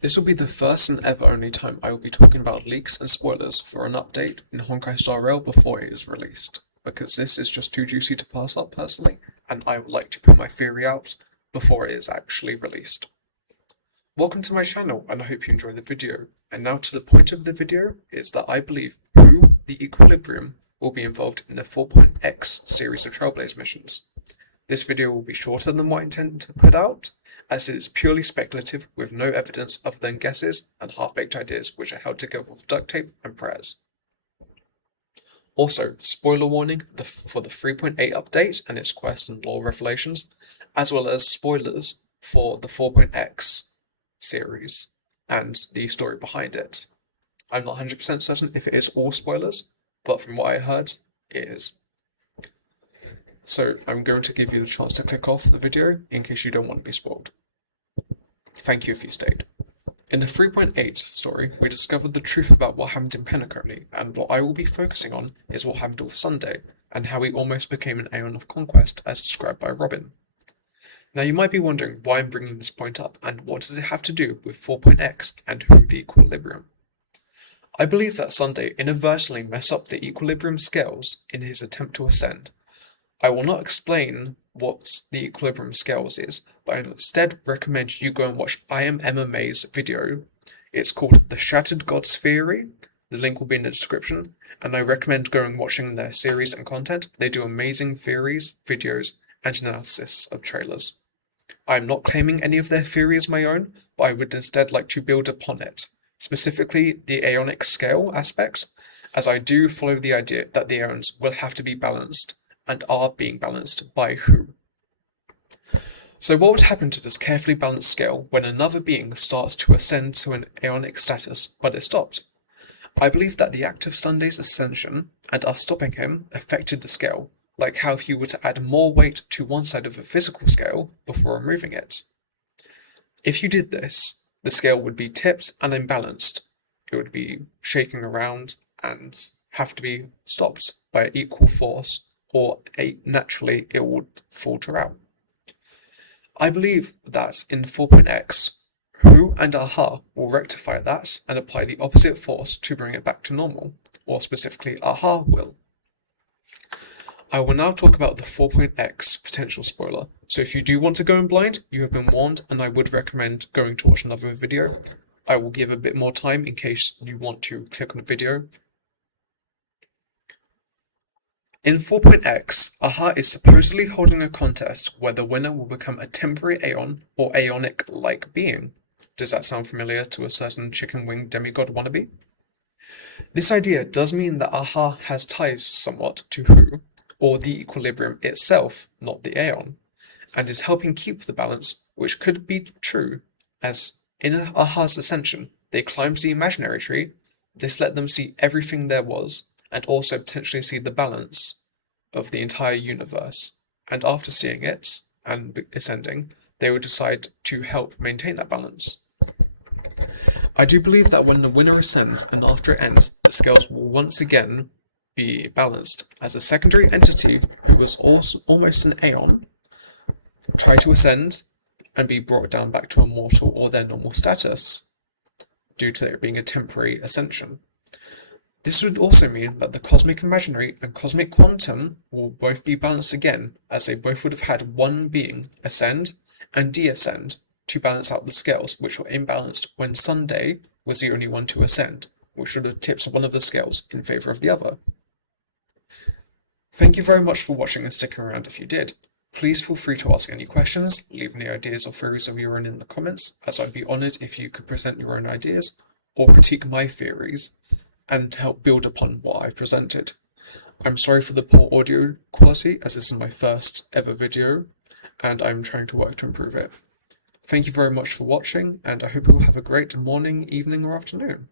This will be the first and ever only time I will be talking about leaks and spoilers for an update in Honkai Star Rail before it is released, because this is just too juicy to pass up personally, and I would like to put my theory out before it is actually released. Welcome to my channel, and I hope you enjoy the video. And now to the point of the video is that I believe Hooh the Equilibrium will be involved in the 4.x series of Trailblaze missions. This video will be shorter than what I intend to put out, as it is purely speculative with no evidence other than guesses and half-baked ideas which are held together with duct tape and prayers. Also, spoiler warning for the 3.8 update and its quest and lore revelations, as well as spoilers for the 4.x series and the story behind it. I'm not 100% certain if it is all spoilers, but from what I heard, it is. So I'm going to give you the chance to click off the video in case you don't want to be spoiled. Thank you if you stayed. In the 3.8 story, we discovered the truth about what happened in Penacony, and what I will be focusing on is what happened with Sunday, and how he almost became an Aeon of Conquest as described by Robin. Now you might be wondering why I'm bringing this point up, and what does it have to do with 4.x and Hooh the Equilibrium? I believe that Sunday inadvertently messed up the equilibrium scales in his attempt to ascend. I will not explain what the equilibrium scales is, but I instead recommend you go and watch I Am MMA's video. It's called The Shattered Gods Theory. The link will be in the description, and I recommend going and watching their series and content. They do amazing theories, videos, and analysis of trailers. I'm not claiming any of their theory as my own, but I would instead like to build upon it, specifically the Aeonic scale aspects, as I do follow the idea that the Aeons will have to be balanced, and are being balanced by Hooh. So what would happen to this carefully balanced scale when another being starts to ascend to an Aeonic status, but it stopped? I believe that the act of Sunday's ascension, and us stopping him, affected the scale, like how if you were to add more weight to one side of a physical scale before removing it. If you did this, the scale would be tipped and imbalanced. It would be shaking around and have to be stopped by equal force, or naturally it would falter out. I believe that in 4.x, Hooh and Aha will rectify that and apply the opposite force to bring it back to normal, or specifically Aha will. I will now talk about the 4.x potential spoiler, so if you do want to go in blind, you have been warned, and I would recommend going to watch another video. I will give a bit more time in case you want to click on a video. In 4.x, Aha is supposedly holding a contest where the winner will become a temporary Aeon or Aeonic-like being. Does that sound familiar to a certain chicken-winged demigod wannabe? This idea does mean that Aha has ties somewhat to Hooh, or the equilibrium itself, not the Aeon, and is helping keep the balance, which could be true, as in Aha's ascension, they climbed the imaginary tree. This let them see everything there was, and also potentially see the balance of the entire universe. And after seeing it and ascending, they would decide to help maintain that balance. I do believe that when the winner ascends and after it ends, the scales will once again be balanced, as a secondary entity who was also almost an Aeon try to ascend and be brought down back to a mortal or their normal status, due to it being a temporary ascension. This would also mean that the cosmic imaginary and cosmic quantum will both be balanced again, as they both would have had one being ascend and deascend to balance out the scales, which were imbalanced when Sunday was the only one to ascend, which would have tipped one of the scales in favour of the other. Thank you very much for watching and sticking around if you did. Please feel free to ask any questions, leave any ideas or theories of your own in the comments, as I'd be honoured if you could present your own ideas or critique my theories, and to help build upon what I've presented. I'm sorry for the poor audio quality, as this is my first ever video, and I'm trying to work to improve it. Thank you very much for watching, and I hope you will have a great morning, evening, or afternoon.